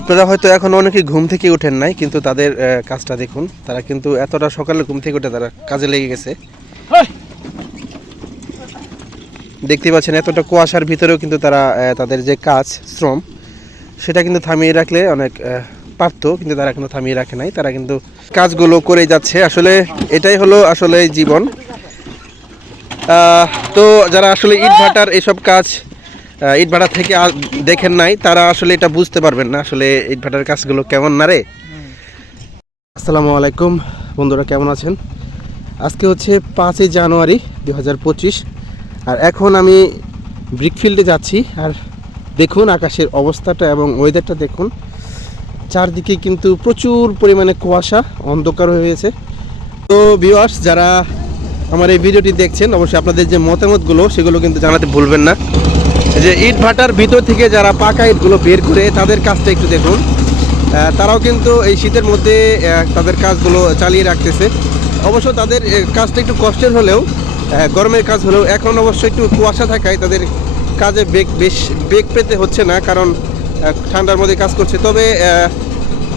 আপনারা হয়তো এখন অনেকে ঘুম থেকে ওঠেন নাই কিন্তু তাদের কাজটা দেখুন। তারা কিন্তু এতটা সকালে ঘুম থেকে উঠে তারা কাজে লেগে গেছে। দেখতে পাচ্ছেন এতটা কুয়াশার ভিতরেও কিন্তু তারা তাদের যে কাজ শ্রম সেটা কিন্তু থামিয়ে রাখলে অনেক পারতো কিন্তু তারা কিন্তু থামিয়ে রাখে নাই। তারা কিন্তু কাজগুলো করে যাচ্ছে। আসলে এটাই হলো আসলে জীবন। তো যারা আসলে ইট ভাটার এসব কাজ আহ, ইট ভাটা থেকে দেখেন নাই তারা আসলে এটা বুঝতে পারবেন না আসলে ইট ভাটার কাজগুলো কেমন না রে। আসসালামু আলাইকুম বন্ধুরা কেমন আছেন? আজকে হচ্ছে পাঁচই জানুয়ারি দু হাজার পঁচিশ আর এখন আমি ব্রিকফিল্ডে যাচ্ছি আর দেখুন আকাশের অবস্থাটা এবং ওয়েদারটা দেখুন। চারদিকে কিন্তু প্রচুর পরিমাণে কুয়াশা অন্ধকার হয়ে গেছে। তো ভিউয়ার্স যারা আমার এই ভিডিওটি দেখছেন অবশ্যই আপনাদের যে মতামতগুলো সেগুলো কিন্তু জানাতে ভুলবেন না। যে ইট ভাটার ভিতর থেকে যারা পাকা ইটগুলো বের করে তাদের কাজটা একটু দেখুন। তারাও কিন্তু এই শীতের মধ্যে তাদের কাজগুলো চালিয়ে রাখতেছে। অবশ্য তাদের কাজটা একটু কষ্টের হলেও গরমের কাজ হলেও এখন অবশ্য একটু কুয়াশা থাকায় তাদের কাজে বেগ বেশ, বেগ পেতে হচ্ছে না কারণ ঠান্ডার মধ্যে কাজ করছে। তবে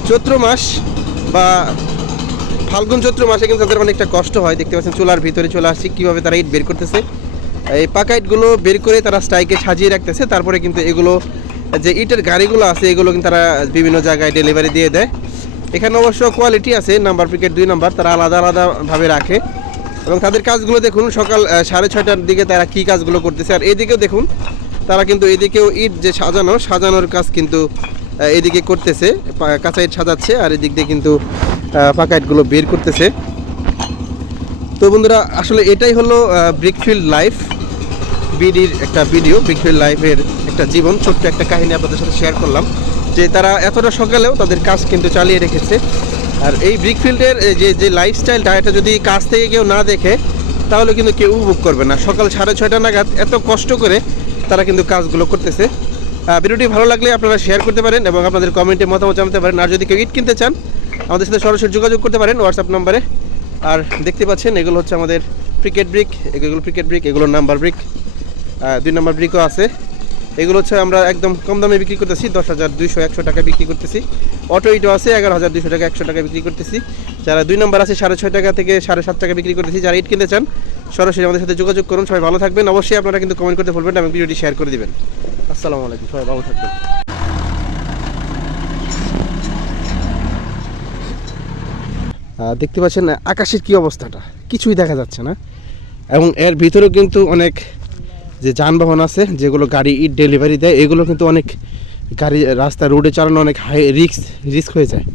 চৈত্র মাস বা ফাল্গুন চৈত্র মাসে কিন্তু তাদের অনেকটা কষ্ট হয়। দেখতে পাচ্ছেন চুলার ভিতরে চলে আসছি, কীভাবে তারা ইট বের করতেছে। এই পাকা ইটগুলো বের করে তারা স্ট্রাইকে সাজিয়ে রাখতেছে। তারপরে কিন্তু এগুলো, যে ইটের গাড়িগুলো আছে, এগুলো কিন্তু তারা বিভিন্ন জায়গায় ডেলিভারি দিয়ে দেয়। এখানে অবশ্য কোয়ালিটি আছে নাম্বার প্রিকেট দুই নাম্বার তারা আলাদা আলাদাভাবে রাখে। এবং তাদের কাজগুলো দেখুন, সকাল সাড়ে ছয়টার দিকে তারা কী কাজগুলো করতেছে। আর এদিকেও দেখুন, তারা কিন্তু এদিকেও ইট যে সাজানো, সাজানোর কাজ কিন্তু এদিকে করতেছে কাঁচা ইট সাজাচ্ছে, আর এদিক দিয়ে কিন্তু পাকা ইটগুলো বের করতেছে। তো বন্ধুরা, আসলে এটাই হলো ব্রিকফিল্ড লাইফ বিডির একটা ভিডিও ব্রিকফিল্ড লাইফের একটা জীবন, ছোট্ট একটা কাহিনী আপনাদের সাথে শেয়ার করলাম, যে তারা এতটা সকালেও তাদের কাজ কিন্তু চালিয়ে রেখেছে। আর এই ব্রিকফিল্ডের যে যে লাইফস্টাইলটা এটা যদি কাজ থেকে কেউ না দেখে, তাহলে কিন্তু কেউ উপভোগ করবে না। সকাল সাড়ে ছয়টা নাগাদ এত কষ্ট করে তারা কিন্তু কাজগুলো করতেছে। ভিডিওটি ভালো লাগলে আপনারা শেয়ার করতে পারেন এবং আপনাদের কমেন্টে মতামত জানাতে পারেন। আর যদি কেউ ইট কিনতে চান, আমাদের সাথে সরাসরি যোগাযোগ করতে পারেন হোয়াটসঅ্যাপ নম্বরে। আর দেখতে পাচ্ছেন, এগুলো হচ্ছে আমাদের ক্রিকেট ব্রিক এগুলো ক্রিকেট ব্রিক এগুলো নাম্বার ব্রিক দুই নম্বর ব্রিকও আছে। এগুলো হচ্ছে আমরা একদম কম দামে বিক্রি করতেছি, দশ হাজার দুইশো, একশো টাকা বিক্রি করতেছি। অটো ইটো আছে, এগারো হাজার দুইশো টাকা একশো টাকা বিক্রি করতেছি। যারা দুই নম্বর আছে, সাড়ে ছয় টাকা থেকে সাড়ে সাত টাকা বিক্রি করতেছি। যারা ইট কিনতে চান, সরাসরি আমাদের সাথে যোগাযোগ করুন, সবাই ভালো থাকবেন। অবশ্যই আপনারা কিন্তু কমেন্ট করতে ভুলবেন এবং ভিডিওটি শেয়ার করে দিবেন। আসসালামু আলাইকুম, সবাই ভালো থাকবেন। দেখতে পাচ্ছেন, আকাশের কি অবস্থাটা? কিছুই দেখা যাচ্ছে না। এবং এর ভিতরেও কিন্তু অনেক যে যানবাহন আছে, যেগুলো গাড়ি ইট ডেলিভারি দেয়, এগুলো কিন্তু অনেক গাড়ি রাস্তা রোডে চালানো অনেক হাই রিস্ক রিস্ক হয়ে যায়।